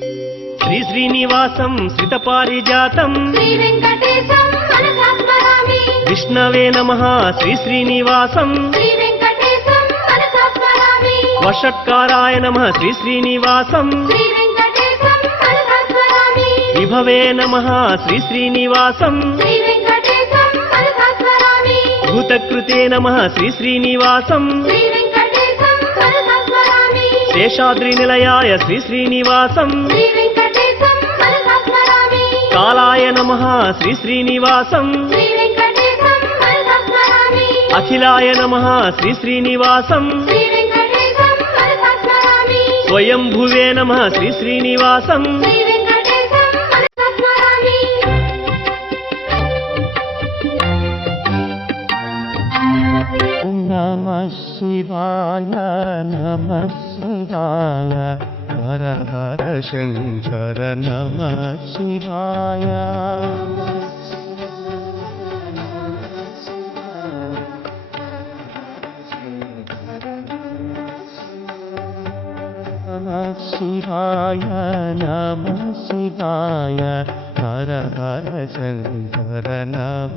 శ్రీ శ్రీనివాసం శ్రిత పారిజాతం విష్ణవే నమ శ్రీ శ్రీనివాసం. వషట్కారాయ నమ శ్రీ శ్రీనివాసం. విభవే నమ శ్రీ శ్రీనివాసం. భూతకృతే నమ శ్రీ శ్రీనివాసం. శేషాద్రి నిలయాయ శ్రీ శ్రీనివాసం. కాలాయ నమ శ్రీ శ్రీనివాసం. అఖిలాయ నమ శ్రీ శ్రీనివాసం. స్వయంభువే నమ శ్రీ శ్రీనివాసం. నమ శివాయ నమ శివాయ హర హర శంకర నమ శివాయ నమ శివాయ నమ శివాయ హర హర శంకర నమ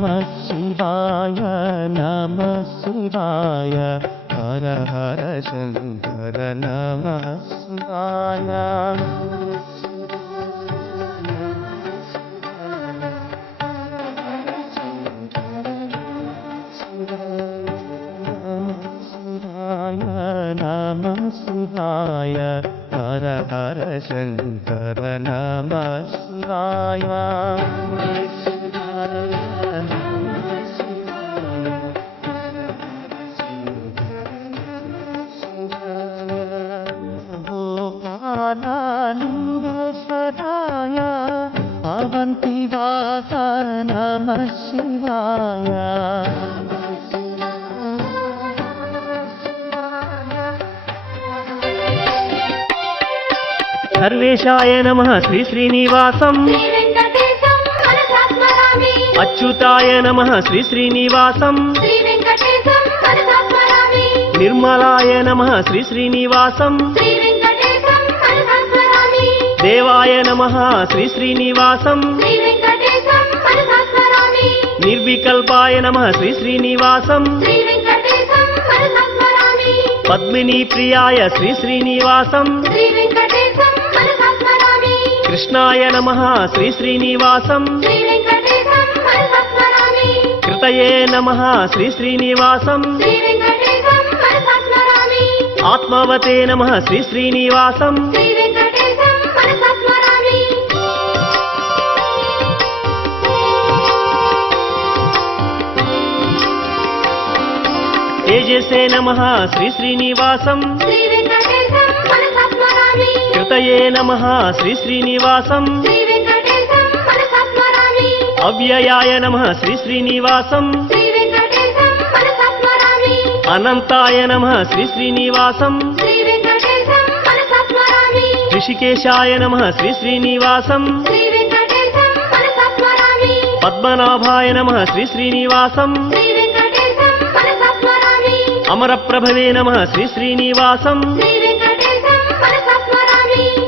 నమ శివాయ నమ శివాయ నమ శివాయ హర హర శంకర నమ శివాయ నమ శివాయ నమ శివాయ హర గోపాలానందస్వరాయ అవంతివాస నమ శివాయ సర్వేశాయ నమ శ్రీ శ్రీనివాసం అచ్యుతాయ నమ శ్రీ శ్రీనివాసం నిర్మలాయ నమ శ్రీ శ్రీనివాసం దేవాయ నమ శ్రీ శ్రీనివాసం. నిర్వికల్పాయ నమ శ్రీ శ్రీనివాసం. పద్మిని ప్రియాయ శ్రీ శ్రీనివాసం. కృష్ణాయ నమ శ్రీ శ్రీనివాసం. కృతయే నమ శ్రీ శ్రీనివాసం. ఆత్మవతే నమ శ్రీ శ్రీనివాసం. తేజసే నమ శ్రీ శ్రీనివాసం. కృతయే నమ శ్రీ శ్రీనివాసం. అవ్యయాయ నమ శ్రీ శ్రీనివాసం. అనంతాయ నమ శ్రీ శ్రీనివాసం. ఋషికేశాయ నమ శ్రీ శ్రీనివాసం. పద్మనాభాయ నమ శ్రీ శ్రీనివాసం. అమరప్రభవే నమ శ్రీ శ్రీనివాసం.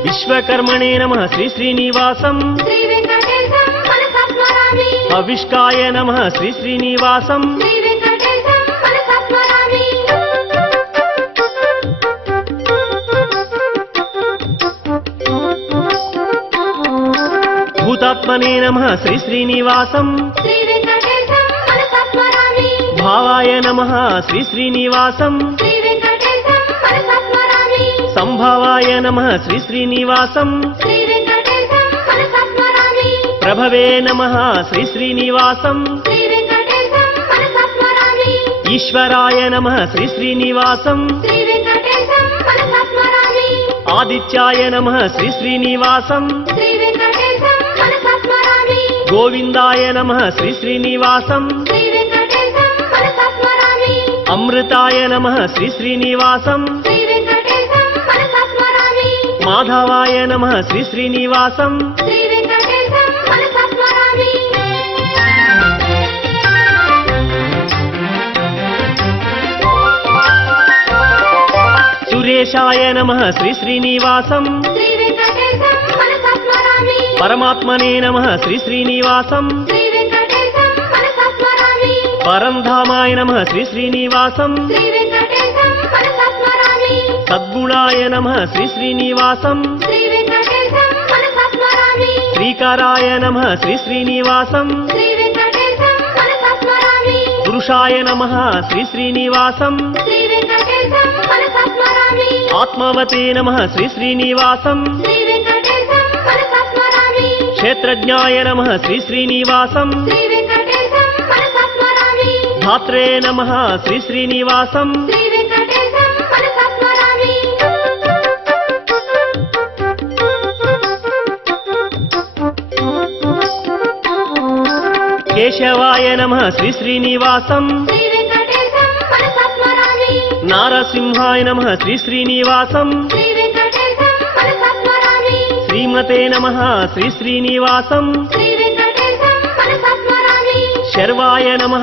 విశ్వకర్మణే నమ శ్రీ శ్రీనివాసం. అవిష్కాయ నమ శ్రీ శ్రీనివాసం. భూతాత్మనే నమ శ్రీ శ్రీనివాసం. భావాయ నమ. శ్రీ శ్రీనివాసం. సంభవాయ నమ. శ్రీ శ్రీనివాసం. ప్రభవే నమ. శ్రీ శ్రీనివాసం. ఈశ్వరాయ నమ. శ్రీ శ్రీనివాసం. ఆదిత్యాయ నమ. శ్రీ శ్రీనివాసం. గోవిందాయ నమ. శ్రీ శ్రీనివాసం. అమృతాయ నమ శ్రీ శ్రీనివాసం. మాధవాయ నమ శ్రీ శ్రీనివాసం. సురేశాయ నమ శ్రీ శ్రీనివాసం. పరమాత్మనే నమ శ్రీ శ్రీనివాసం. పరంధామాయ నమ శ్రీ శ్రీనివాసం. సద్గుణాయ నమ శ్రీ శ్రీనివాసం. శ్రీకరాయ నమ శ్రీ శ్రీనివాసం. పురుషాయ నమ శ్రీ శ్రీనివాసం. ఆత్మవతే నమ శ్రీ శ్రీనివాసం. క్షేత్రజ్ఞాయ నమ శ్రీ శ్రీనివాసం. స్మరామి ధాత్రే నమ. శ్రీ శ్రీనివాసం. శ్రీ వెంకటేశం మనసా స్మరామి కేశవాయ నమ. శ్రీ శ్రీనివాసం. శ్రీ వెంకటేశం మనసా శర్వాయ నమ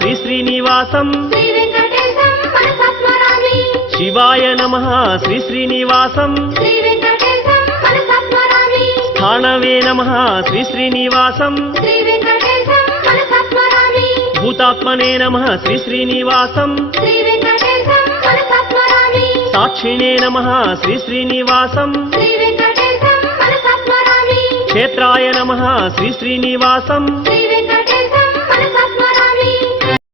శ్రీ శ్రీనివాసం. శివాయ నమ శ్రీ శ్రీనివాసం. స్థానవే నమ శ్రీ శ్రీనివాసం. భూతాత్మనే నమ శ్రీ శ్రీనివాసం. సాక్షిణే నమ శ్రీ శ్రీనివాసం. క్షేత్రాయ నమ శ్రీ శ్రీనివాసం. శ్రీ